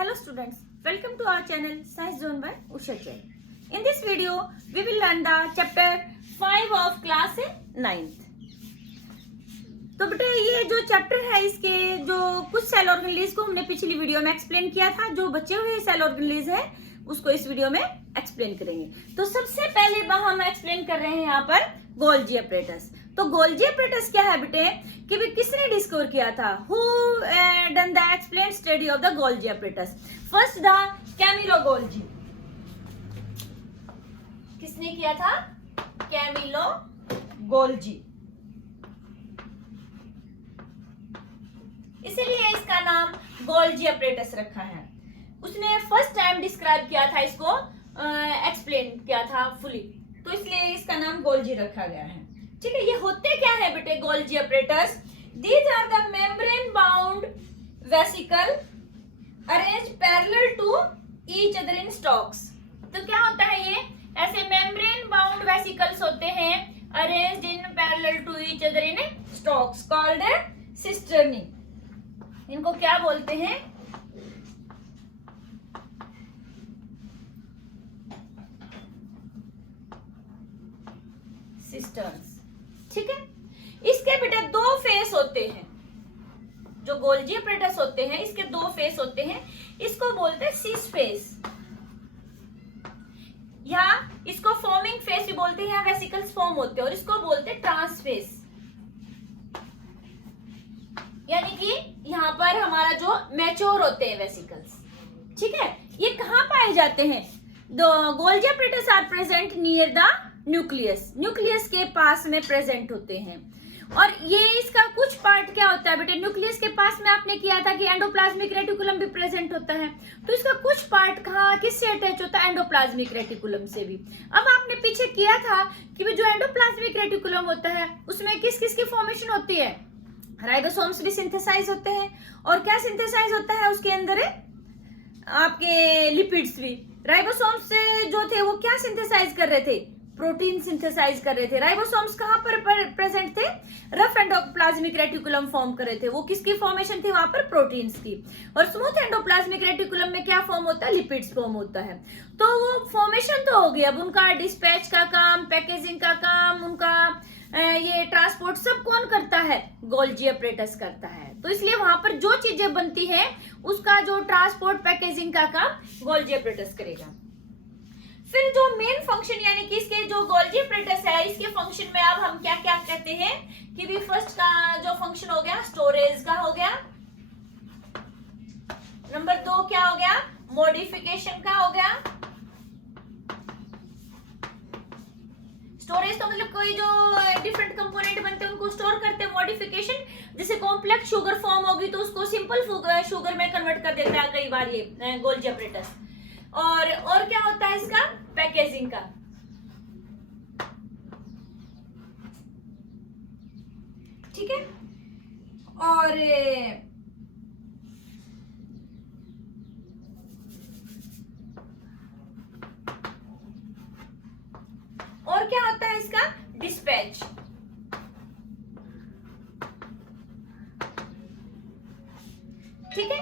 Hello students, welcome to our channel Science Zone by Usha Jain. In this video, we will learn the chapter 5 of class 9th. तो बेटे ये जो chapter है इसके जो कुछ सेल ऑर्गेनेलिज को हमने पिछली वीडियो में एक्सप्लेन किया था, जो बचे हुए सेल ऑर्गेनेलिज है उसको इस वीडियो में एक्सप्लेन करेंगे। तो सबसे पहले हम एक्सप्लेन कर रहे हैं यहाँ पर गोल्जी अपरेटस। तो गोल्जी अपरेटस क्या है बेटे कि भी किसने डिस्कवर किया था? Who done the explain study of the Golgi apparatus? First the Camillo Golgi. किसने किया था? Camillo Golgi. इसीलिए इसका नाम गोल्जी अपरेटस रखा है। उसने फर्स्ट टाइम डिस्क्राइब किया था, इसको एक्सप्लेन किया था फुली, तो इसलिए इसका नाम गोल्जी रखा गया है। ठीक है, ये होते क्या है बेटे Golgi apparatus? These are the membrane bound vesicle arrange parallel to each other in stacks. तो क्या होता है ये? ऐसे मेम्ब्रेन बाउंड वेसिकल्स होते हैं arranged in parallel to each other in stacks called cisternae. इनको क्या बोलते हैं? सिस्टर्स। ठीक है, इसके बेटे दो फेस होते हैं। जो गोल्जी अपरेटस होते हैं इसके दो फेस होते हैं। इसको बोलते हैं सिस फेस, या इसको फॉर्मिंग फेस भी बोलते हैं, यहाँ वेसिकल्स फॉर्म होते हैं, और इसको बोलते हैं ट्रांस फेस। यानी कि यहाँ पर हमारा जो मैच्योर होते हैं वेसिकल्स। ठीक है, ये कहाँ पाए जाते हैं? The Golgi apparatus are present near the nucleus. Nucleus के पास में प्रेजेंट होते हैं। और ये इसका कुछ पार्ट क्या होता है बेटे? न्यूक्लियस के पास में आपने किया था कि एंडोप्लाज्मिक रेटिकुलम भी प्रेजेंट होता है, तो इसका कुछ पार्ट कहाँ किससे अटैच होता है? एंडोप्लाज्मिक रेटिकुलम से भी। अब आपने पीछे किया था कि जो एंडोप्लाज्मिक रेटिकुलम होता है उसमें किस किस की फॉर्मेशन होती है? राइबोसोम्स भी सिंथेसाइज होते हैं, और क्या सिंथेसाइज होता है उसके अंदर? आपके लिपिड्स भी। राइबोसोम्स से जो थे वो क्या सिंथेसाइज कर रहे थे? प्रोटीन सिंथेसाइज कर रहे थे। राइबोसोम्स कहाँ पर प्रेजेंट थे? रफ एंडोप्लाज्मिक रेटिकुलम फॉर्म कर रहे थे। वो किसकी फॉर्मेशन थी वहां पर? प्रोटीन्स की। और स्मूथ एंडोप्लाज्मिक रेटिकुलम में क्या फॉर्म होता है? लिपिड्स फॉर्म होता है। तो वो फॉर्मेशन तो हो गई। अब उनका डिस्पैच का काम, पैकेजिंग का काम, उनका ये ट्रांसपोर्ट सब कौन करता है? गोल्जी अपरेटस करता है। तो इसलिए वहां पर जो चीजें बनती है उसका जो ट्रांसपोर्ट पैकेजिंग का काम गोल्जी अपरेटस करेगा। फिर जो मेन फंक्शन यानी कि इसके जो गोल्जी अपरेटस है इसके फंक्शन में अब हम क्या क्या कहते हैं कि भी फर्स्ट का जो फंक्शन हो गया स्टोरेज का हो गया। नंबर 2 क्या हो गया? मॉडिफिकेशन का हो गया। स्टोरेज तो मतलब कोई जो डिफरेंट कंपोनेंट बनते हैं उनको स्टोर करते हैं। मॉडिफिकेशन जैसे कॉम्प्लेक्स शुगर फॉर्म होगी तो उसको सिंपल शुगर में कन्वर्ट कर देता है कई बार ये गोल्जी अपरेटस। और क्या होता है इसका? पैकेजिंग का। ठीक है, और क्या होता है इसका? डिस्पैच। ठीक है,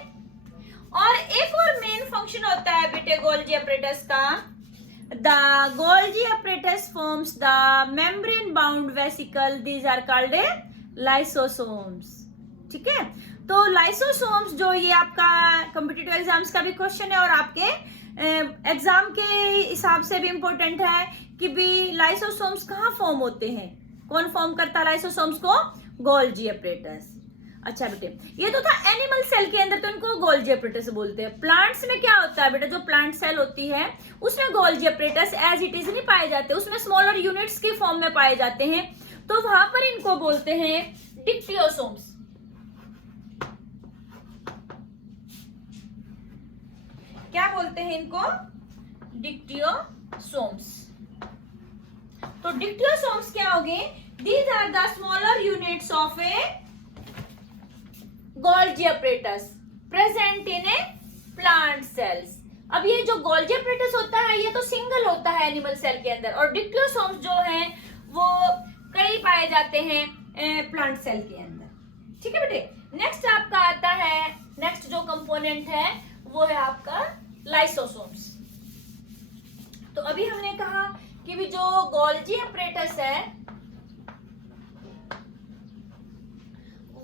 और एक और मेन फंक्शन होता है बेटे गोल्जी अपरेटस का। The Golgi apparatus forms the membrane bound vesicle, these are called lysosomes. ठीक है, तो लाइसोसोम्स जो ये आपका कॉम्पिटिटिव एग्जाम्स का भी क्वेश्चन है और आपके एग्जाम के हिसाब से भी इंपॉर्टेंट है कि भी लाइसोसोम्स कहाँ फॉर्म होते हैं? कौन फॉर्म करता है लाइसोसोम्स को? Golgi apparatus. अच्छा बेटे, ये तो था एनिमल सेल के अंदर, तो इनको गोल्जी अपरेटस बोलते हैं। प्लांट्स में क्या होता है बेटा? जो प्लांट सेल होती है उसमें Golgi apparatus as it is नहीं पाए जाते, उसमें स्मॉलर यूनिट्स की फॉर्म में पाए जाते हैं, तो वहां पर इनको बोलते हैं डिक्टियोसोम्स। क्या बोलते हैं इनको? डिक्टियोसोम्स। तो डिक्टियोसोम्स क्या हो गए? These are the smaller units of a Golgi apparatus present in a plant cells. अब ये जो गोल्जी अपरेटस होता है ये तो सिंगल होता है एनिमल सेल के अंदर, और डिक्टियोसोम्स जो हैं वो कई पाए जाते हैं प्लांट सेल के अंदर। ठीक है बेटे, नेक्स्ट आपका आता है, नेक्स्ट जो कंपोनेंट है वो है आपका लाइसोसोम्स। तो अभी हमने कहा कि भी जो गोल्जी अपरेटस है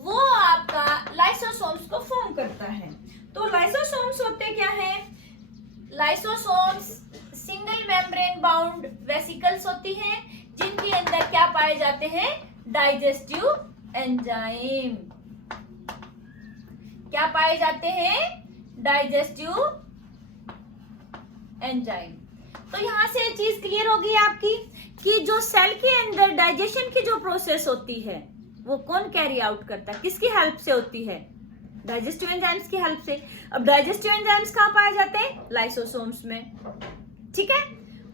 वो आपका लाइसोसोम्स को फॉर्म करता है। तो लाइसोसोम्स होते क्या है? Lysosomes single membrane bound vesicles होती हैं जिनके अंदर क्या पाए जाते हैं? Digestive enzyme. क्या पाए जाते हैं? Digestive enzyme. तो यहां से चीज क्लियर होगी आपकी कि जो सेल के अंदर डाइजेशन की जो प्रोसेस होती है वो कौन कैरी आउट करता है, किसकी हेल्प से होती है? डाइजेस्टिव एंजाइम्स की हेल्प से। अब डाइजेस्टिव एंजाइम्स कहां पाए जाते हैं? लाइसोसोम्स में। ठीक है,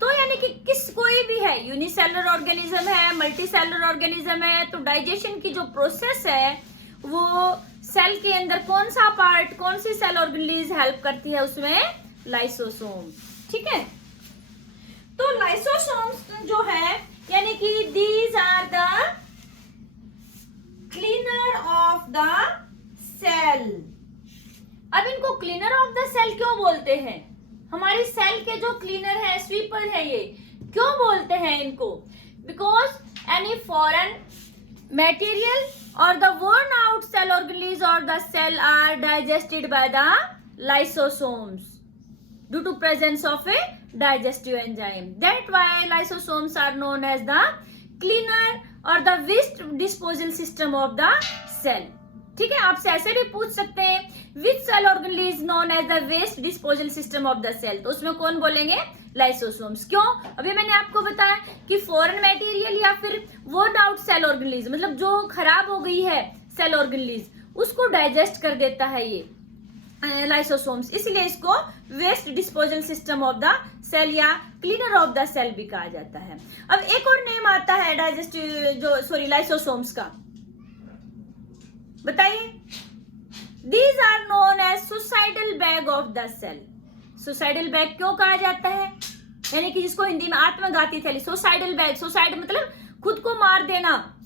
तो यानी कि कोई भी है, यूनिसेलुलर ऑर्गेनिज्म है, मल्टीसेलुलर ऑर्गेनिज्म है, तो डाइजेशन की जो प्रोसेस है वो सेल के अंदर कौन सा पार्ट, कौन सी सेल ऑर्गेनेलिज हेल्प करती है उसमें? लाइसोसोम। ठीक है, तो लाइसोसोम्स जो है यानी कि these are the cleaner of the cell. अब इनको क्लीनर ऑफ द सेल क्यों बोलते हैं? हमारी सेल के जो क्लीनर है, स्वीपर है, ये क्यों बोलते हैं इनको? Because any foreign material or the worn out cell organelles or the cell are digested by the lysosomes due to presence of a digestive enzyme. That why lysosomes are known as the cleaner or the waste disposal system of the cell. ठीक है, आपसे ऐसे भी पूछ सकते हैं which cell organelle is known as the waste disposal system of the cell, तो उसमें कौन बोलेंगे? लाइसोसोम्स। क्यों? अभी मैंने आपको बताया कि फॉरेन मटेरियल या फिर वर्न आउट सेल ऑर्गेनेलिज, मतलब जो खराब हो गई है सेल ऑर्गेनेलिज, उसको डाइजेस्ट कर देता है ये लाइसोसोम्स, इसलिए इसको waste disposal system of the cell या क्लीनर ऑफ द सेल भी कहा जाता है। अब एक और नेम आता है डाइजेस्टिव लाइसोसोम्स का, बताइए। These are known as suicidal bag of the cell. Suicidal bag क्यों कहा जाता है? यानी कि जिसको हिंदी में आत्मघाती थैली। सुसाइडल बैग, सुसाइड मतलब खुद को मार देना।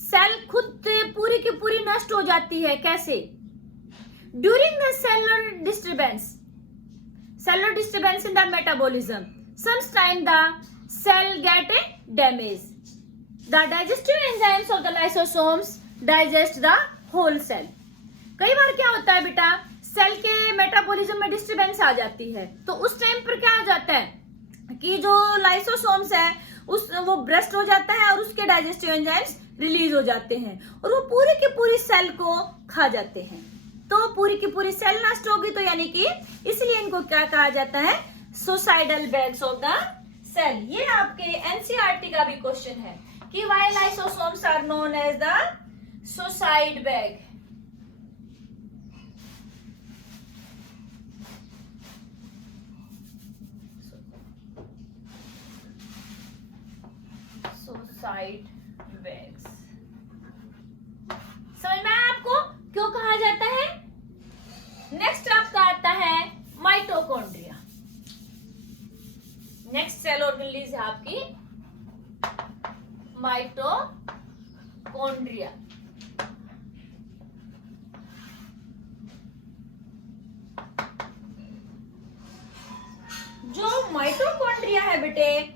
सेल खुद पूरी की पूरी नष्ट हो जाती है। कैसे? During the cellular disturbance in the metabolism, sometime the cell get a damage. The digestive enzymes of the lysosomes digest the whole cell. कई बार क्या होता है बेटा, सेल के मेटाबॉलिज्म में डिस्टर्बेंस आ जाती है, तो उस टाइम पर क्या हो जाता है कि जो लाइसोसोम्स है वो ब्रस्ट हो जाता है और उसके डाइजेस्टिव एंजाइम्स रिलीज हो जाते हैं और वो पूरी की पूरी सेल को खा जाते हैं। तो पूरी की पूरी सेल नष्ट होगी, तो यानी कि इसलिए इनको क्या कहा जाता है? Suicidal bags of the cell. ये आपके एनसीईआरटी का भी क्वेश्चन है कि why lysosomes are known as the suicide bag. Suicide bags समझ में आया आपको क्यों कहा जाता है? नेक्स्ट आपका आता है माइटोकॉन्ड्रिया। नेक्स्ट सेल ऑर्गेनेलिज है आपकी माइटोकॉन्ड्रिया। जो माइटोकॉन्ड्रिया है बेटे,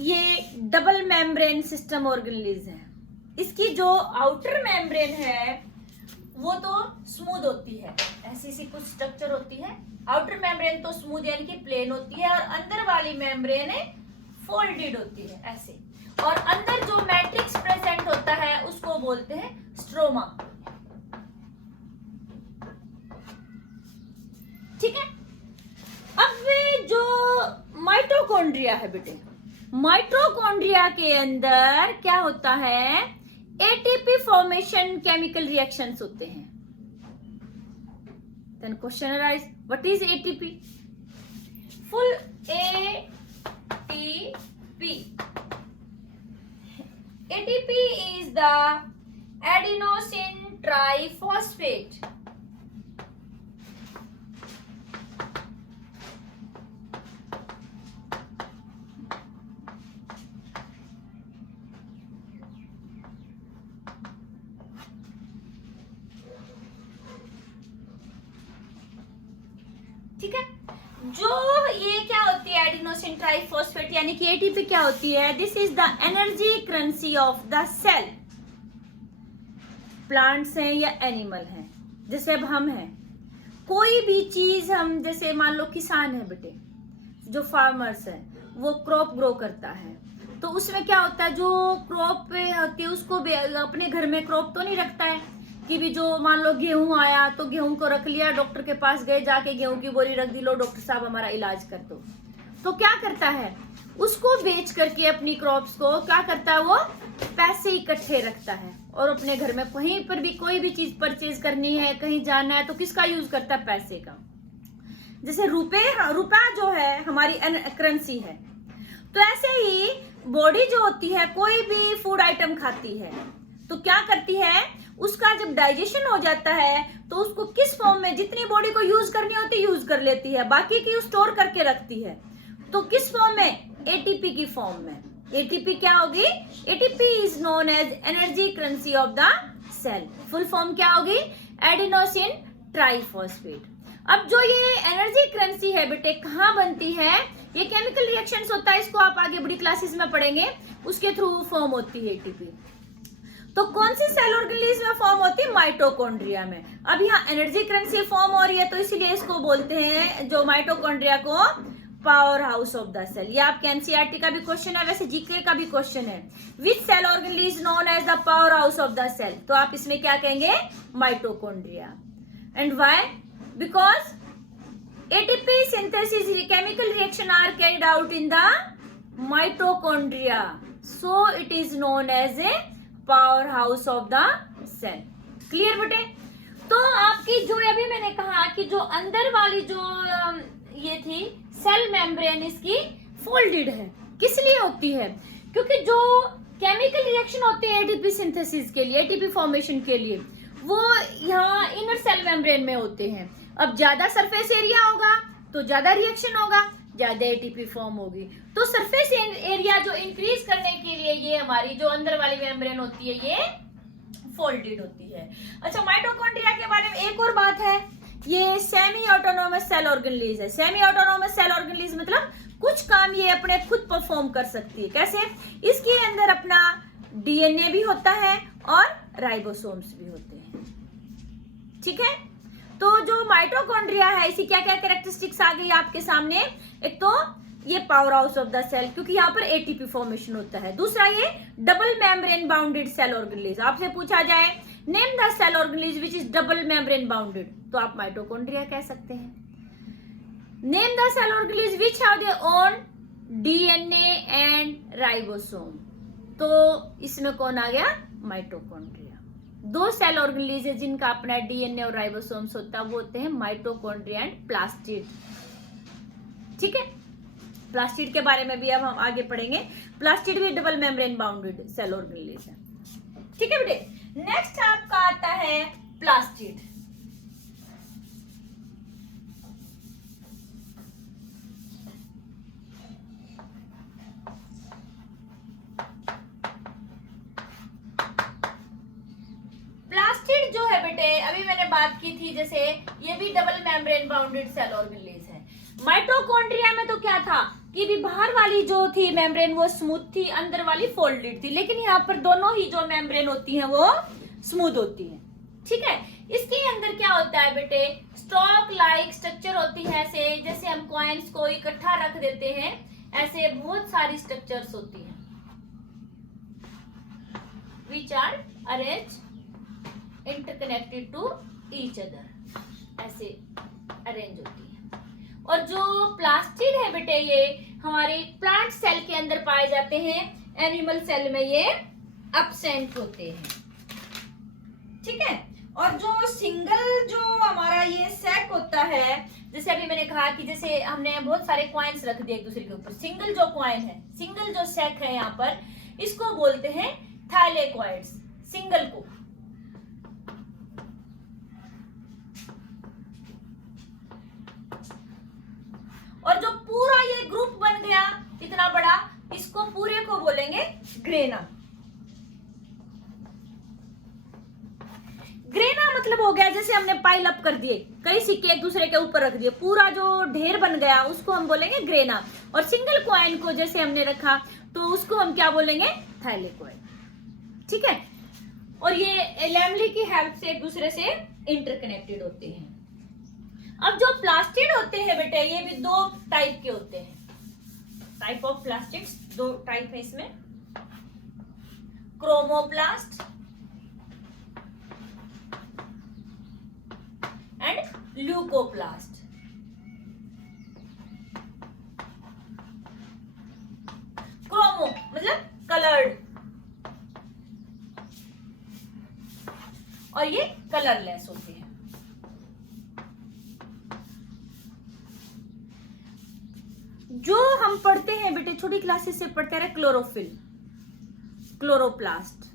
ये डबल मेम्ब्रेन सिस्टम ऑर्गेनेलिज है। इसकी जो आउटर मेम्ब्रेन है वो तो स्मूथ होती है, ऐसी सी कुछ स्ट्रक्चर होती है। आउटर मेम्ब्रेन तो स्मूथ यानी कि प्लेन होती है और अंदर वाली मेम्ब्रेन फोल्डेड होती है ऐसे। और अंदर जो मैट्रिक्स प्रेजेंट होता है उसको बोलते हैं स्ट्रोमा। ठीक है, अब जो माइटोकॉन्ड्रिया है बेटे, माइटोकॉन्ड्रिया के अंदर क्या होता है? एटीपी फॉर्मेशन केमिकल रिएक्शंस होते हैं। Then question arise, what is ATP? Full ATP. ATP is the adenosine triphosphate. ठीक है। जो ये क्या होती है एडिनोसिन ट्राइफॉस्फेट यानी कि एटीपी क्या होती है? This is the energy currency of the cell. Plants हैं या एनिमल हैं, जैसे अब हम हैं, कोई भी चीज हम, जैसे मान लो किसान है बेटे, जो फार्मर्स है वो क्रॉप ग्रो करता है, तो उसमें क्या होता है, जो क्रॉप होती है उसको अपने घर में क्रॉप तो नहीं रखता है कि भी जो मान लो गेहूं आया तो गेहूं को रख लिया, डॉक्टर के पास गए, जाके गेहूं की बोरी रख दी, लो डॉक्टर साहब हमारा इलाज कर दो। तो क्या करता है, उसको बेच करके अपनी क्रॉप्स को क्या करता है, वो पैसे इकट्ठे रखता है और अपने घर में कहीं पर भी कोई भी चीज परचेज करनी है, कहीं जाना है, तो किसका यूज करता है, पैसे का। जैसे रुपया जो है हमारी करेंसी है, तो ऐसे ही बॉडी जो होती है कोई भी फूड आइटम खाती है तो क्या करती है, उसका जब डाइजेशन हो जाता है तो उसको किस फॉर्म में, जितनी बॉडी को यूज करनी होती है यूज कर लेती है, बाकी की स्टोर करके रखती है। तो किस फॉर्म में, एटीपी की फॉर्म में। एटीपी क्या होगी, ATP is known as energy currency of the cell. Full form क्या होगी, एडिनोसिन ट्राइफॉस्फेट। अब जो ये एनर्जी करेंसी है बेटे कहाँ बनती है, ये केमिकल रिएक्शंस होता है, इसको आप आगे बड़ी क्लासेस में पढ़ेंगे, उसके थ्रू फॉर्म होती है एटीपी। तो कौन सी सेल ऑर्गेनेलिज में फॉर्म होती है, माइटोकॉन्ड्रिया में। अब यहाँ एनर्जी करेंसी फॉर्म हो रही है तो इसीलिए इसको बोलते हैं जो माइटोकॉन्ड्रिया को power house of the cell. ये आपके एनसीईआरटी का भी क्वेश्चन है, वैसे जीके का भी क्वेश्चन है। Which cell organelles known as the power house of the cell, तो आप इसमें क्या कहेंगे, mitochondria. And why, because ATP synthesis chemical reaction are carried out in the mitochondria, so it is known as a powerhouse of the cell. Clear बेटे। तो आपकी जो अभी मैंने कहा कि जो अंदर वाली जो ये थी सेल मेम्ब्रेन, इसकी फोल्डेड है, किस लिए होती है, क्योंकि जो केमिकल रिएक्शन होती है एटीपी सिंथेसिस के लिए, एटीपी फॉर्मेशन के लिए, वो यहाँ इनर सेल मेम्ब्रेन में होते हैं। अब ज्यादा सरफेस एरिया होगा तो ज्यादा रिएक्शन होगा, ज्यादा एटीपी फॉर्म होगी। तो सरफेस एरिया जो इंक्रीज करने के लिए ये हमारी जो अंदर वाली मेम्ब्रेन होती है ये फोल्डेड होती है। अच्छा, माइटोकॉन्ड्रिया के बारे में एक और बात है, ये सेमी ऑटोनोमस सेल ऑर्गेनेलिज है। सेमी ऑटोनोमस सेल ऑर्गेनेलिज मतलब कुछ काम ये अपने खुद परफॉर्म कर सकती है। कैसे, इसके अंदर अपना डीएनए भी होता है और राइबोसोम्स भी होते हैं। ठीक है, तो जो माइटोकॉन्ड्रिया है इसी क्या क्या कैरेक्टरिस्टिक्स आ गई आपके सामने। एक तो ये power house of the cell, क्योंकि यहाँ पर एटीपी फॉर्मेशन होता है। दूसरा ये double membrane bounded cell organelles, आपसे पूछा जाए name the cell organelles which is double membrane bounded, तो आप माइटोकॉन्ड्रिया कह सकते हैं। Name the cell organelles which have their own DNA and ribosome, तो इसमें कौन आ गया, माइटोकॉन्ड्रिया। दो सेल ऑर्गेनेलिज है जिनका अपना डीएनए और राइबोसोम्स होता है, वो होते हैं माइटोकॉन्ड्रिया एंड प्लास्टिड। ठीक है, प्लास्टिड के बारे में भी अब हम आगे पढ़ेंगे। प्लास्टिड भी double membrane bounded cell organelles है। ठीक है बेटे, नेक्स्ट आपका आता है प्लास्टिड। अभी मैंने बात की थी, जैसे ये भी double membrane bounded cell organelles है। माइटोकॉन्ड्रिया में तो क्या था कि भी बाहर वाली जो थी मेम्ब्रेन वो स्मूथ थी, अंदर वाली फोल्डेड थी, लेकिन यहाँ पर दोनों ही जो मेम्ब्रेन होती हैं वो स्मूथ होती है। ठीक है, इसके अंदर क्या होता है बेटे, स्टॉक लाइक स्ट्रक्चर होती है, ऐसे जैसे हम कॉइन्स को इकट्ठा रख देते हैं, ऐसे बहुत सारी स्ट्रक्चर्स होती हैं, which are arrange interconnected to each other, ऐसे अरेंज होती है। और जो प्लास्टिड है बेटे ये हमारे प्लांट सेल के अंदर पाए जाते हैं, एनिमल सेल में ये एब्सेंट होते हैं। ठीक है, और जो सिंगल जो हमारा ये सैक होता है, जैसे अभी मैंने कहा कि जैसे हमने बहुत सारे कॉइन्स रख दिए एक दूसरे के ऊपर, सिंगल जो कॉइन है, सिंगल जो सैक है यहाँ पर, इसको बोलते हैं थाइलेकॉइड्स, सिंगल को। और जो पूरा ये ग्रुप बन गया इतना बड़ा, इसको पूरे को बोलेंगे ग्रेना। ग्रेना मतलब हो गया, जैसे हमने पाइल अप कर दिए, कई सिक्के एक दूसरे के ऊपर रख दिए, पूरा जो ढेर बन गया उसको हम बोलेंगे ग्रेना। और सिंगल कॉइन को जैसे हमने रखा तो उसको हम क्या बोलेंगे, थैलेकॉइन। ठीक है, और ये लैमली की हेल्प से एक दूसरे से इंटरकनेक्टेड होते हैं। अब जो प्लास्टिड होते हैं बेटे, ये भी दो टाइप के होते हैं। टाइप ऑफ प्लास्टिक्स दो टाइप है इसमें, क्रोमोप्लास्ट एंड ल्यूकोप्लास्ट। क्रोमो मतलब कलर्ड, और ये कलरलेस होते हैं। जो हम पढ़ते हैं बेटे, छोटी क्लासेस से पढ़ते रहे, क्लोरोफिल, क्लोरोप्लास्ट।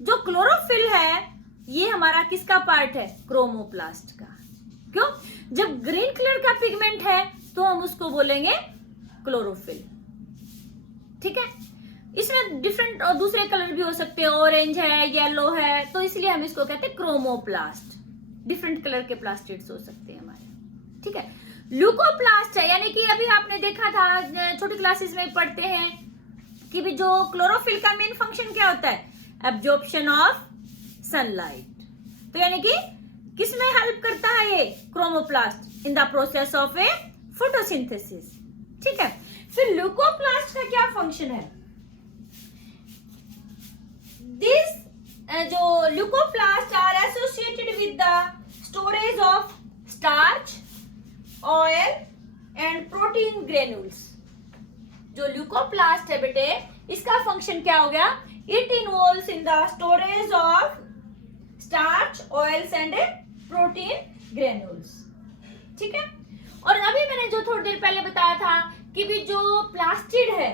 जो क्लोरोफिल है ये हमारा किसका पार्ट है, क्रोमोप्लास्ट का। क्यों, जब ग्रीन कलर का पिगमेंट है तो हम उसको बोलेंगे क्लोरोफिल। ठीक है, इसमें डिफरेंट और दूसरे कलर भी हो सकते हैं, ऑरेंज है, येलो है, तो इसलिए हम इसको कहते हैं क्रोमोप्लास्ट। डिफरेंट कलर के प्लास्टिड्स हो सकते हैं हमारे। ठीक है, ल्यूकोप्लास्ट है, यानी कि अभी आपने देखा था छोटी क्लासेस में पढ़ते हैं कि भी जो क्लोरोफिल का मेन फंक्शन क्या होता है, एब्जॉर्प्शन ऑफ सनलाइट। तो यानी कि किसमें हेल्प करता है ये chromoplast, in the process of A photosynthesis. ठीक है, फिर ल्यूकोप्लास्ट का क्या फंक्शन है, दिस जो leucoplast are associated with the storage of starch, oil and protein granules. जो ल्यूकोप्लास्ट है बेटे, इसका फंक्शन क्या हो गया, it involves in the storage of starch, oils and protein granules. ठीक है, और अभी मैंने जो थोड़ी देर पहले बताया था कि भी जो प्लास्टिड है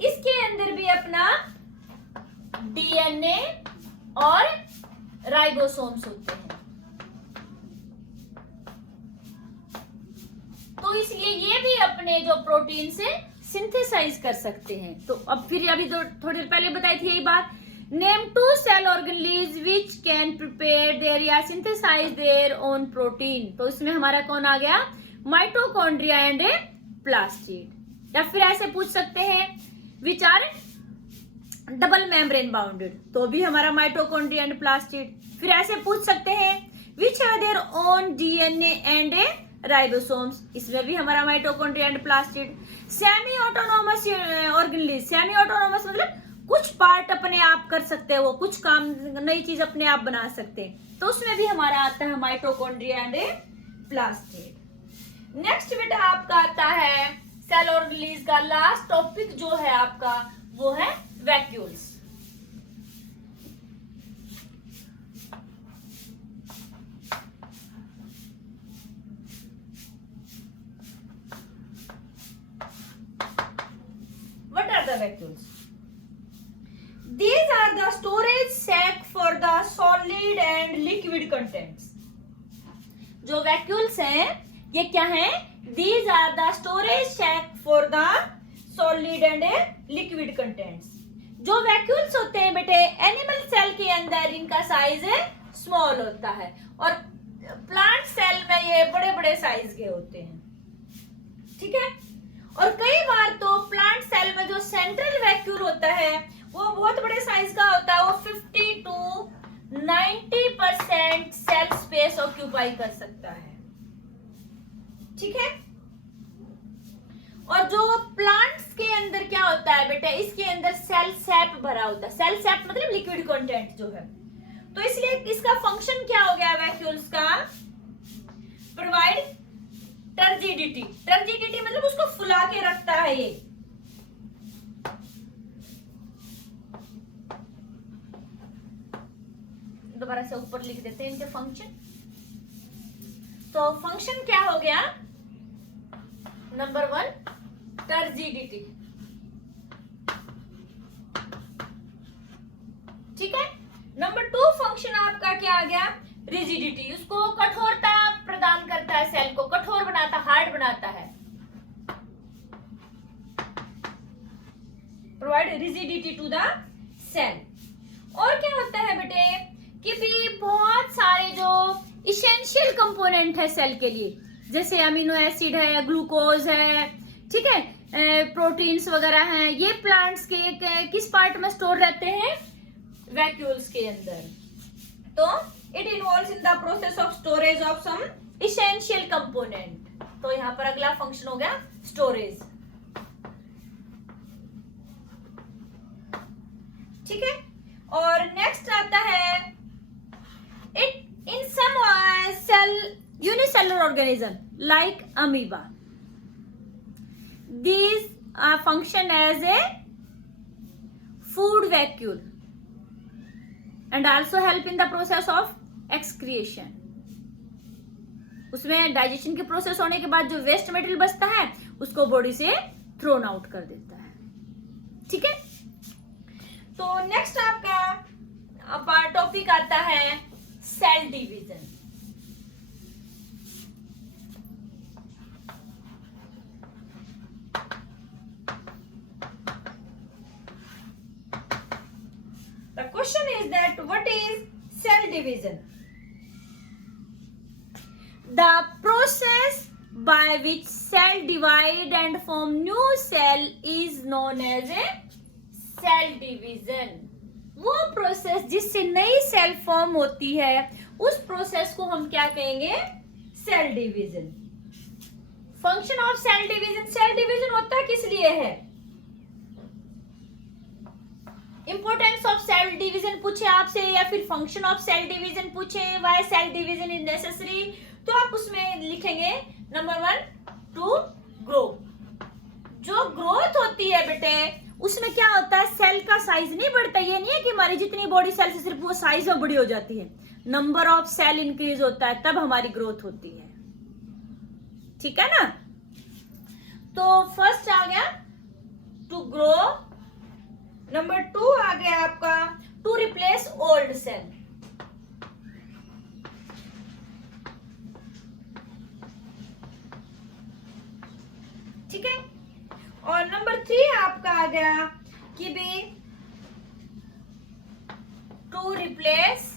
इसके अंदर भी अपना डीएनए और राइबोसोम्स होते हैं, तो इसलिए ये भी अपने जो प्रोटीन से सिंथेसाइज कर सकते हैं। तो अब फिर अभी थोड़ी देर पहले बताई थी यही बात, name two cell organelles which can prepare their या सिंथेसाइज देयर ओन प्रोटीन। तो इसमें हमारा कौन आ गया, माइटोकॉन्ड्रिया एंड प्लास्टिड। या फिर ऐसे पूछ सकते हैं which are double membrane bounded, तो भी हमारा माइटोकॉन्ड्रिया एंड प्लास्टिड। फिर ऐसे पूछ सकते हैं विच have their own DNA and ribosomes, इसमें भी हमारा mitochondria and plastid. Semi autonomous organelles, semi autonomous मतलब कुछ पार्ट अपने आप कर सकते हैं, वो कुछ काम नई चीज अपने आप बना सकते हैं, तो उसमें भी हमारा आता है माइटोकॉन्ड्रिया एंड प्लास्टिड। नेक्स्ट बेटा आपका आता है सेल ऑर्गेनेल्स का लास्ट टॉपिक जो है आपका, वो है vacuoles. What are the vacuoles? These are the storage sac for the solid and liquid contents. जो vacuoles हैं ये क्या हैं? These are the storage sac for the solid and liquid contents. जो vacuoles होते हैं बेटे एनिमल सेल के अंदर इनका साइज स्मॉल होता है, और प्लांट सेल में ये बड़े बड़े साइज के होते हैं। ठीक है, और कई बार तो प्लांट सेल में जो सेंट्रल वैक्यूल होता है वो बहुत बड़े साइज का होता है, वो 50 to 90% सेल स्पेस ऑक्यूपाई कर सकता है। ठीक है, और जो प्लांट्स के अंदर क्या होता है बेटे, इसके अंदर सेल सैप भरा होता है। सेल सैप मतलब लिक्विड कंटेंट जो है, तो इसलिए इसका फंक्शन क्या हो गया वैक्यूल्स का, प्रोवाइड टर्जिडिटी। टर्जिडिटी मतलब उसको फुला के रखता है ये। दोबारा से ऊपर लिख देते हैं इनके फंक्शन। तो फंक्शन क्या हो गया, नंबर 1 टर्जिडिटी। ठीक है, नंबर 2 फंक्शन आपका क्या आ गया, रिजिडिटी। उसको कठोरता प्रदान करता है, सेल को कठोर बनाता, हार्ड बनाता है, provide rigidity to the cell. और क्या होता है बेटे कि भी बहुत सारे जो इसेंशियल कंपोनेंट है सेल के लिए, जैसे अमीनो एसिड है, ग्लूकोज है, ठीक है, प्रोटीन्स वगैरह हैं, ये प्लांट्स के किस पार्ट में स्टोर रहते हैं? वैक्यूल्स के अंदर। तो it involves in the process of storage of some essential component. तो यहाँ पर अगला फंक्शन हो गया स्टोरेज, ठीक है। और नेक्स्ट आता है it in some cell unicellular organism like amoeba, these function as a food vacuole and also help in the process of excretion। उसमें डाइजेशन के प्रोसेस होने के बाद जो वेस्ट मटेरियल बचता है उसको बॉडी से थ्रोन आउट कर देता है, ठीक है। तो नेक्स्ट आपका टॉपिक आता है cell division. The question is that what is cell division? The process by which cell divide and form new cell is known as a cell division। वो प्रोसेस जिससे नई सेल फॉर्म होती है उस process को हम क्या कहेंगे? Cell division. Function of cell division, cell division होता किस लिए है? इंपोर्टेंस ऑफ सेल डिवीजन पूछे आपसे या फिर फंक्शन ऑफ सेल डिवीजन पूछे, why cell division is necessary, तो आप उसमें लिखेंगे नंबर 1 टू ग्रो। जो ग्रोथ होती है बेटे उसमें क्या होता है? सेल का साइज नहीं बढ़ता। ये नहीं है कि हमारी जितनी बॉडी सेल से सिर्फ वो साइज में बड़ी हो जाती है, नंबर ऑफ सेल इंक्रीज होता है तब हमारी ग्रोथ होती है, ठीक है ना। तो फर्स्ट आ गया टू ग्रो, नंबर 2 आ गया आपका टू रिप्लेस ओल्ड सेल, ठीक है। और नंबर 3 आपका आ गया कि भी to replace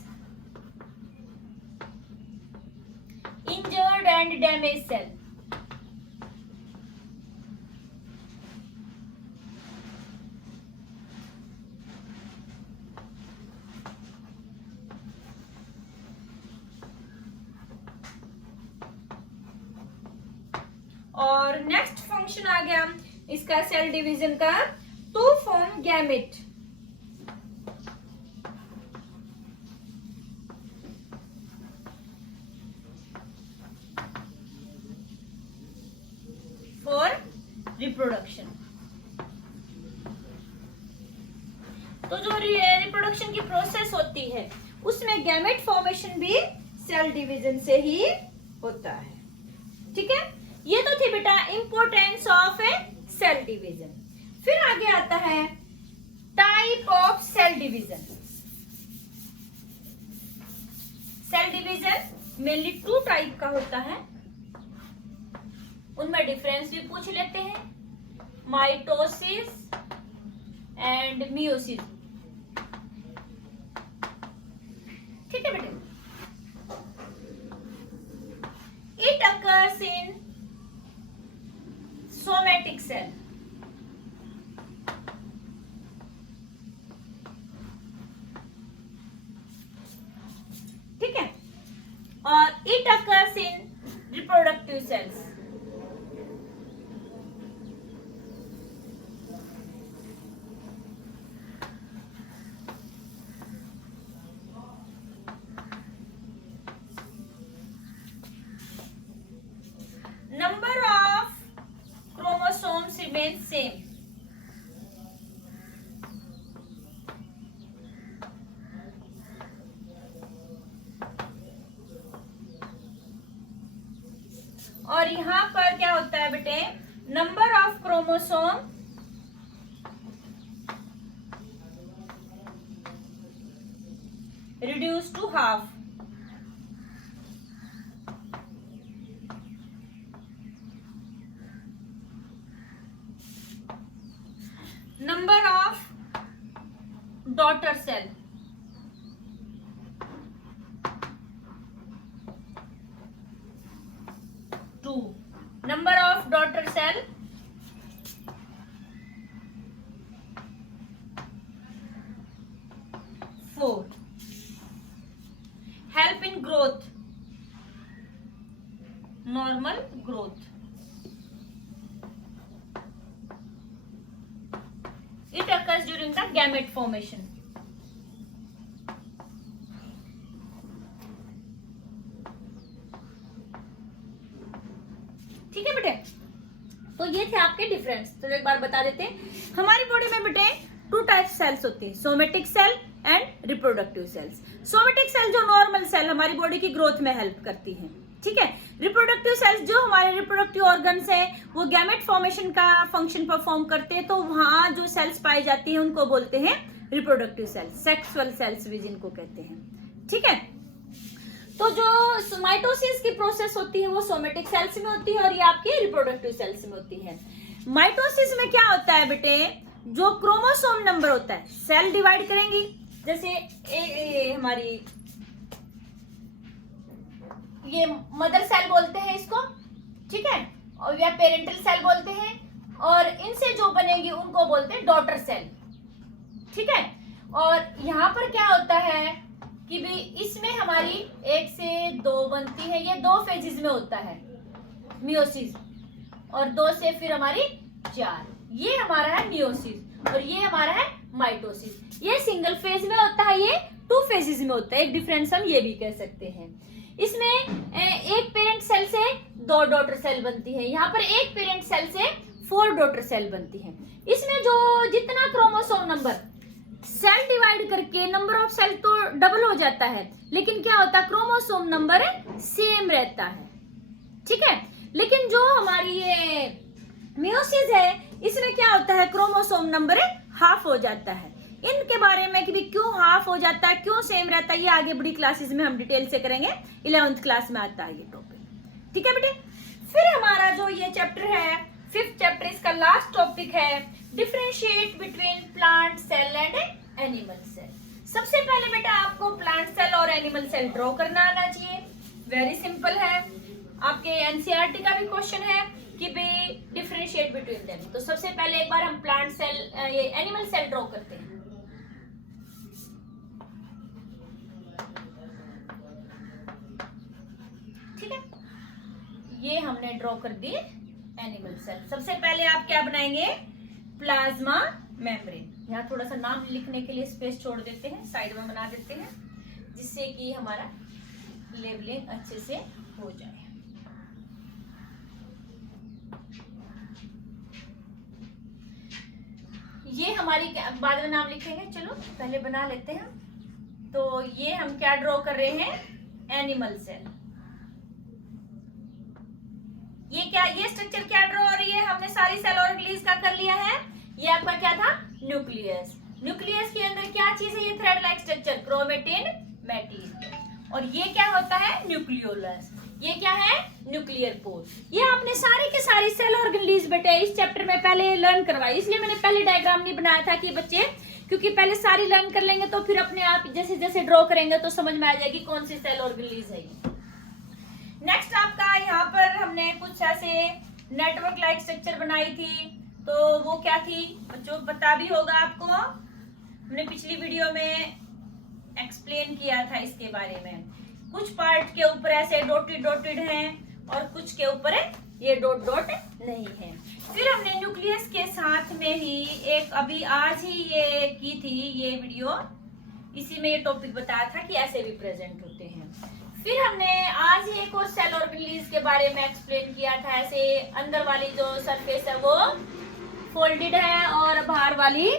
injured and damage cell. और नेक्स्ट फंक्शन आ गया इसका सेल डिवीजन का to form gamete. For reproduction. तो जो रिप्रोडक्शन की प्रोसेस होती है उसमें गैमेट फॉर्मेशन भी सेल डिवीजन से ही होता है, ठीक है। ये तो थी बेटा importance of a cell division. फिर आगे आता है type of cell division. Cell division mainly 2 type का होता है, उनमें डिफरेंस भी पूछ लेते हैं, माइटोसिस एंड मियोसिस, ठीक है बेटे। It occurs in somatic cell, ठीक है। और it occurs in reproductive cells. Number of chromosomes remains same. और यहां पर क्या होता है बेटे? Number of chromosome reduce to half. Number of daughter cell number of daughter cell, four, help in growth, normal growth, it occurs during the gamete formation. ठीक है बेटे, तो ये थे आपके डिफरेंस। तो एक बार बता देते हैं, हमारी बॉडी में बेटे टू टाइप सेल्स होती है, somatic cell and reproductive cells. Somatic cell जो नॉर्मल सेल हमारी बॉडी की ग्रोथ में हेल्प करती है, ठीक है। रिप्रोडक्टिव सेल्स जो हमारे रिप्रोडक्टिव ऑर्गन्स हैं, वो गैमेट फॉर्मेशन का फंक्शन परफॉर्म करते हैं, तो वहां जो सेल्स पाई जाती है उनको बोलते हैं रिप्रोडक्टिव सेल्स, सेक्सुअल सेल्स भी जिनको कहते हैं, ठीक है। तो जो माइटोसिस की प्रोसेस होती है वो सोमेटिक सेल्स में होती है और ये आपकी रिप्रोडक्टिव सेल्स में होती है। माइटोसिस में क्या होता है बेटे, जो क्रोमोसोम नंबर होता है, सेल डिवाइड करेंगी, जैसे हमारी ये मदर सेल बोलते हैं इसको, ठीक है, और या पेरेंटल सेल बोलते हैं, और इनसे जो बनेगी उनको बोलते हैं डॉटर सेल, ठीक है। और यहाँ पर क्या होता है कि भी इसमें हमारी 1 से 2 बनती है, ये 2 फेजेस में होता है मियोसिस, और 2 से फिर हमारी 4, ये हमारा है मियोसिस, और ये हमारा है माइटोसिस। ये सिंगल फेज में होता है, ये 2 फेजेस में होता है। एक डिफरेंस हम ये भी कह सकते हैं। इसमें एक पेरेंट सेल से 2 डॉटर सेल बनती है, यहाँ पर एक पेरेंट सेल से 4 डॉटर सेल बनती है। इसमें जो जितना क्रोमोसोम नंबर, सेल डिवाइड करके नंबर ऑफ सेल तो डबल हो जाता है, लेकिन क्या होता है, क्रोमोसोम नंबर सेम रहता है, ठीक है। लेकिन जो हमारी ये मियोसिस है, इसमें क्या होता है, क्रोमोसोम नंबर हाफ हो जाता है। इनके बारे में कि भी क्यों हाफ हो जाता है, क्यों सेम रहता है, ये आगे बड़ी क्लासेस में हम डिटेल से करेंगे। 11th क्लास में आता है ये टॉपिक, ठीक है बेटे। फिर हमारा जो ये चैप्टर है, 5th चैप्टर, इसका लास्ट टॉपिक है differentiate between plant cell and animal cell. सबसे पहले बेटा आपको प्लांट सेल और एनिमल सेल ड्रॉ करना आना चाहिए, वेरी सिंपल है। आपके एनसीईआरटी का भी क्वेश्चन है कि भाई डिफरेंशिएट बिटवीन देम। तो सबसे पहले एक बार हम प्लांट सेल, ये एनिमल सेल ड्रॉ करते हैं। ठीक है, ये हमने ड्रॉ कर दी एनिमल सेल। सबसे पहले आप क्या बनाएंगे, प्लाज्मा मेम्ब्रेन। यहाँ थोड़ा सा नाम लिखने के लिए स्पेस छोड़ देते हैं, साइड में बना देते हैं, जिससे कि हमारा लेबलिंग अच्छे से हो जाए। ये हमारी बाद में नाम लिखेंगे, चलो पहले बना लेते हैं। तो ये हम क्या ड्रॉ कर रहे हैं, एनिमल सेल। ये क्या, ये स्ट्रक्चर क्या ड्रॉ हो रही है, हमने सारी सेल ऑर्गेनेल्स का कर लिया है। ये आपका क्या था, न्यूक्लियस। न्यूक्लियस के अंदर क्या चीज है, ये थ्रेड लाइक स्ट्रक्चर, क्रोमेटिन मैटिन। और ये क्या होता है, न्यूक्लियोलस। ये क्या है, न्यूक्लियर पोल। ये आपने सारी के सारी सेल ऑर्गेनेल्स बेटे इस चैप्टर में पहले लर्न करवाई, इसलिए मैंने पहले डायग्राम नहीं बनाया था कि बच्चे, क्योंकि पहले सारी लर्न कर लेंगे तो फिर अपने आप जैसे जैसे ड्रॉ करेंगे तो समझ में आ जाएगी कौन सी सेल ऑर्गेनेल्स है ये। नेक्स्ट आपका यहाँ पर हमने कुछ ऐसे नेटवर्क लाइक स्ट्रक्चर बनाई थी, तो वो क्या थी बच्चों, पता भी होगा आपको, हमने पिछली वीडियो में एक्सप्लेन किया था इसके बारे में। कुछ पार्ट के ऊपर ऐसे डॉटेड डॉटेड हैं और कुछ के ऊपर ये डॉट डॉट नहीं है। फिर हमने न्यूक्लियस के साथ में ही एक अभी आज ही ये की थी ये वीडियो, इसी में ये टॉपिक बताया था कि ऐसे भी प्रेजेंट होते हैं। फिर हमने आज ही एक और सेल ऑर्गेनेल्स के बारे में एक्सप्लेन किया था। ऐसे अंदर वाली जो सरफेस है वो फोल्डेड है और बाहर वाली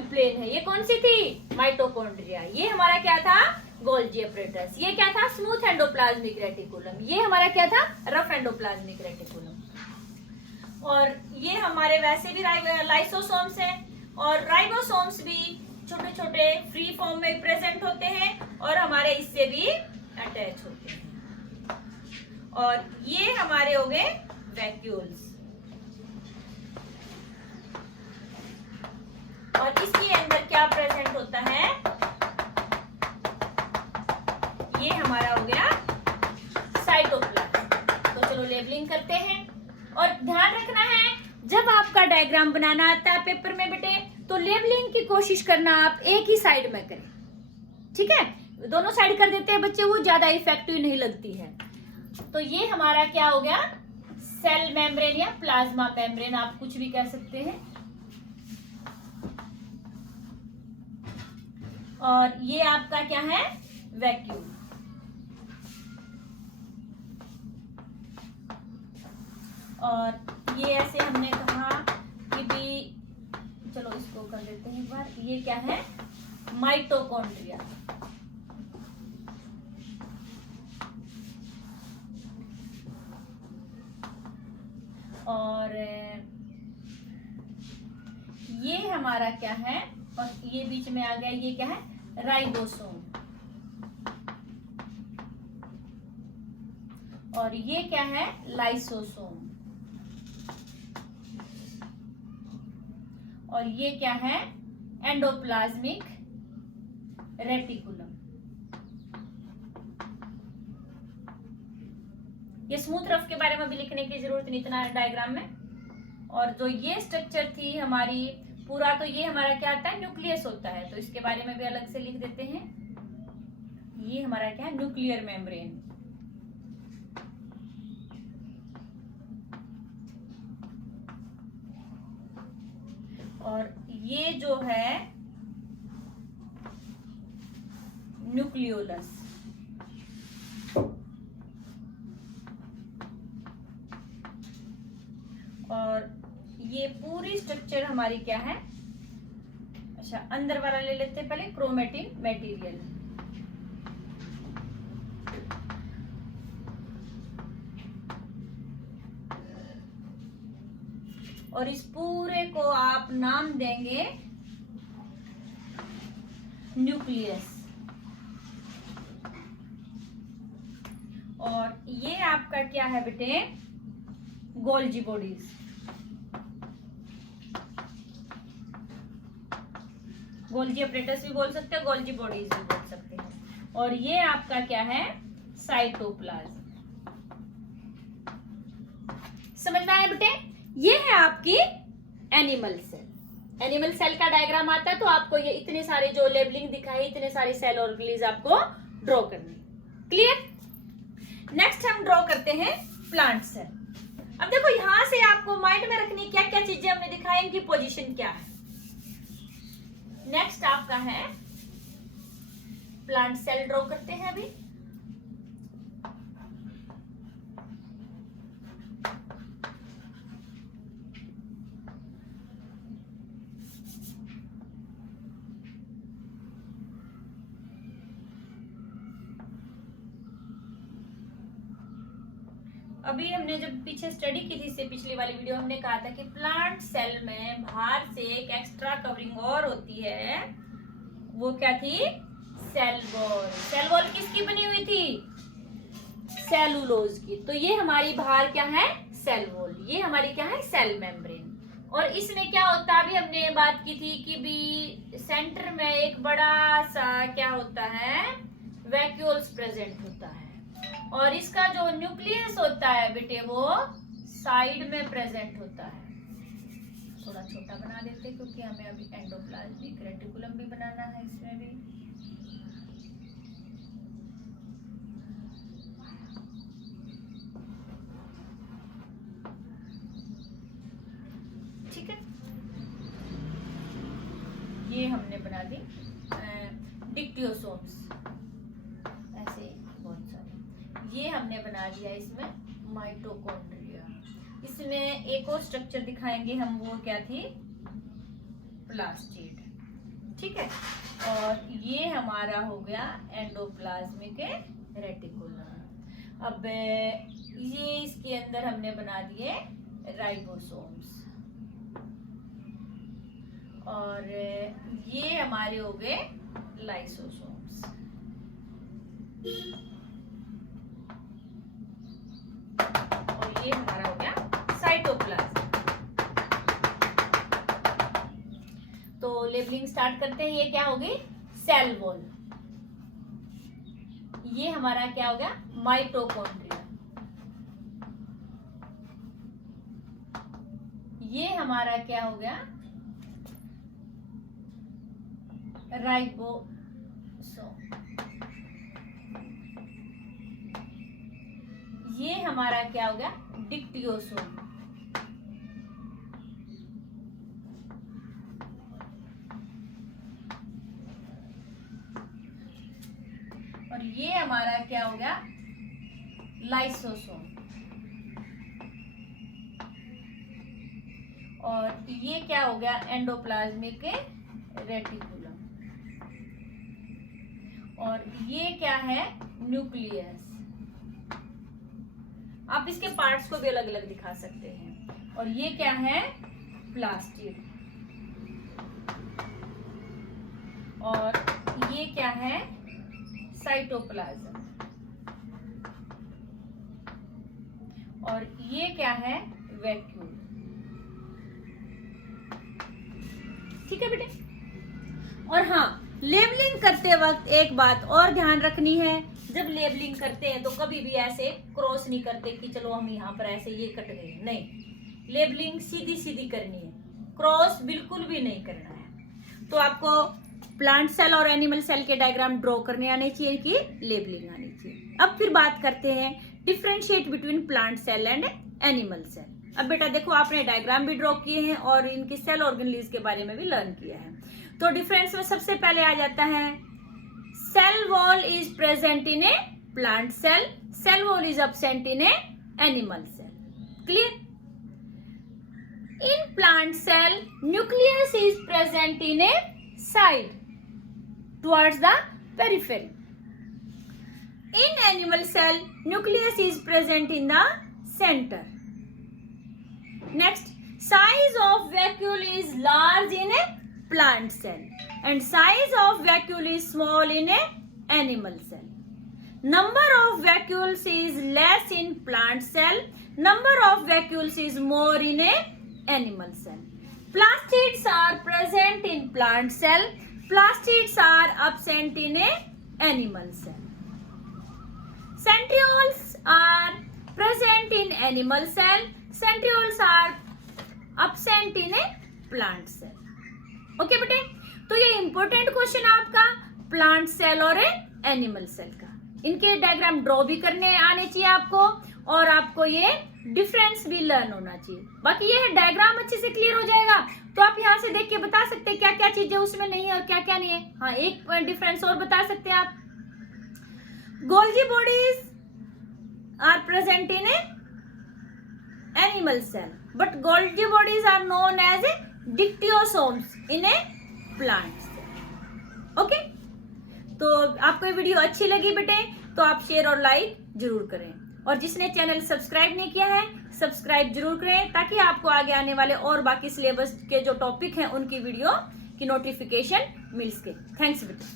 प्लेन है। ये कौन सी थी, माइटोकॉन्ड्रिया। ये हमारा क्या था, गोल्जी apparatus। ये क्या था, स्मूथ एंडोप्लाज्मिक रेटिकुलम। ये हमारा क्या था, रफ एंडोप्लाज्मिक रेटिकुलम। और ये हमारे वैसे भी लाइसोसोम्स हैं, और राइबोसोम्स भी छोटे छोटे फ्री फॉर्म में प्रेजेंट होते हैं और हमारे इससे भी अटैच होते हैं। और ये हमारे हो गए वैक्यूल्स, और इसके अंदर क्या प्रेजेंट होता है, ये हमारा हो गया साइटोप्लाज्म। तो चलो लेबलिंग करते हैं। और ध्यान रखना है, जब आपका डायग्राम बनाना आता है पेपर में बेटे, तो लेबलिंग की कोशिश करना आप एक ही साइड में करें, ठीक है। दोनों साइड कर देते हैं बच्चे, वो ज्यादा इफेक्टिव नहीं लगती है। तो ये हमारा क्या हो गया, सेल मेम्ब्रेन या प्लाज्मा मेम्ब्रेन, आप कुछ भी कह सकते हैं। और ये आपका क्या है, वैक्यूल। और ये ऐसे हमने कहा कि भी, चलो इसको कर देते हैं एक बार, ये क्या है, माइटोकॉन्ड्रिया। और ये हमारा क्या है, और ये बीच में आ गया, ये क्या है, राइबोसोम। और ये क्या है, लाइसोसोम। और ये क्या है, एंडोप्लाज्मिक रेटिकुलम। ये स्मूथ रफ के बारे में भी लिखने की जरूरत नहीं, इतना डायग्राम में। और जो ये स्ट्रक्चर थी हमारी पूरा, तो ये हमारा क्या आता है, न्यूक्लियस होता है, तो इसके बारे में भी अलग से लिख देते हैं। ये हमारा क्या है, न्यूक्लियर मेम्ब्रेन। और ये जो है न्यूक्लियोलस। और ये पूरी स्ट्रक्चर हमारी क्या है, अच्छा अंदर वाला ले लेते हैं पहले, क्रोमेटिन मटेरियल। और इस पूरे को आप नाम देंगे न्यूक्लियस। और ये आपका क्या है बेटे, गोल्जी बॉडीज। गोल्जी अपरेटस भी बोल सकते हैं, गोल्जी बॉडीज भी बोल सकते हैं। और ये आपका क्या है, साइटोप्लाज्म। समझ में आया बेटे, ये है आपकी एनिमल सेल। एनिमल सेल का डायग्राम आता है, तो आपको ये इतने सारे जो लेबलिंग दिखाई, इतने सारे सेल ऑर्गेनेल्स आपको ड्रॉ करनी। क्लियर। नेक्स्ट हम ड्रॉ करते हैं प्लांट सेल। अब देखो यहां से आपको माइंड में रखनी क्या क्या चीजें हमने दिखाई, इनकी पोजीशन क्या है। नेक्स्ट आपका है प्लांट सेल ड्रॉ करते हैं अभी। अभी हमने जब पीछे स्टडी की थी, इससे पिछली वाली वीडियो, हमने कहा था कि प्लांट सेल में बाहर से एक एक्स्ट्रा कवरिंग और होती है, वो क्या थी, सेल वॉल। सेल वॉल किसकी बनी हुई थी, सेलुलोज की। तो ये हमारी बाहर क्या है, सेल वॉल। ये हमारी क्या है, सेल मेम्ब्रेन। और इसमें क्या होता है, अभी हमने बात की थी कि भी सेंटर में एक बड़ा सा क्या होता है, वैक्यूल्स प्रेजेंट होता है। और इसका जो न्यूक्लियस होता है बेटे, वो साइड में प्रेजेंट होता है। थोड़ा छोटा बना देते क्योंकि हमें अभी एंडोप्लाज्मिक रेटिकुलम भी बनाना है इसमें भी। ठीक है, ये हमने बना दी डिक्टियोसोम्स, ऐसे बहुत सारे। ये हमने बना दिया इसमें माइटोकॉन्ड्रिया। इसमें एक और स्ट्रक्चर दिखाएंगे हम, वो क्या थी, प्लास्टिड। ठीक है, और ये हमारा हो गया एंडोप्लाज्मिक रेटिकुलम। अब ये इसके अंदर हमने बना दिए राइबोसोम्स। और ये हमारे हो गए लाइसोसोम्स। और ये हमारा हो गया साइटोप्लाज्म। तो लेबलिंग स्टार्ट करते हैं। ये क्या होगी, सेल वॉल। ये हमारा क्या हो गया, माइटोकॉन्ड्रिया। ये हमारा क्या हो गया, राइबोसोम। ये हमारा क्या हो गया, डिक्टियोसोम। और ये हमारा क्या हो गया, लाइसोसोम। और ये क्या हो गया, एंडोप्लाज्मिक रेटिकुलम। और ये क्या है, न्यूक्लियस। आप इसके पार्ट्स को भी अलग अलग दिखा सकते हैं। और ये क्या है, प्लास्टिड। और ये क्या है, साइटोप्लाज्म। और ये क्या है, वैक्यूल। ठीक है बेटे। और हाँ, लेबलिंग करते वक्त एक बात और ध्यान रखनी है, जब लेबलिंग करते हैं तो कभी भी ऐसे क्रॉस नहीं करते कि चलो हम यहाँ पर ऐसे ये कट गए, नहीं, लेबलिंग सीधी सीधी करनी है, क्रॉस बिल्कुल भी नहीं करना है। तो आपको प्लांट सेल और एनिमल सेल के डायग्राम ड्रॉ करने आने चाहिए कि लेबलिंग आनी चाहिए। अब फिर बात करते हैं differentiate between plant cell and animal cell. अब बेटा देखो, आपने डायग्राम भी ड्रॉ किए हैं और इनके सेल ऑर्गेनेलिज के बारे में भी लर्न किया है। तो डिफरेंस में सबसे पहले आ जाता है, cell wall is present in a plant cell, cell wall is absent in a animal cell. Clear? In plant cell nucleus is present in a side towards the periphery. In animal cell, nucleus is present in the center. Next, size of vacuole is large in a plant cell and size of vacuole is small in a animal cell. Number of vacuoles is less in plant cell, number of vacuoles is more in a animal cell. Plastids are present in plant cell, plastids are absent in a animal cell. Centrioles are present in animal cell, centrioles are absent in a plant cell. Okay बेटे, तो ये important question आपका plant cell और animal cell का, इनके diagram draw भी करने आने चाहिए आपको, और आपको ये डिफरेंस भी लर्न होना चाहिए। बाकी ये डायग्राम अच्छे से क्लियर हो जाएगा तो आप यहाँ से देख के बता सकते हैं क्या क्या चीजें उसमें नहीं है और क्या क्या नहीं है। हाँ, एक डिफरेंस और बता सकते हैं आप, Golgi bodies are present in a animal cell but Golgi bodies are known as a dictyosomes in a plant cell. Okay, तो आपको ये वीडियो अच्छी लगी बेटे तो आप शेयर और लाइक जरूर करें, और जिसने चैनल सब्सक्राइब नहीं किया है सब्सक्राइब जरूर करें ताकि आपको आगे आने वाले और बाकी सिलेबस के जो टॉपिक हैं उनकी वीडियो की नोटिफिकेशन मिल सके। थैंक्स बेटा।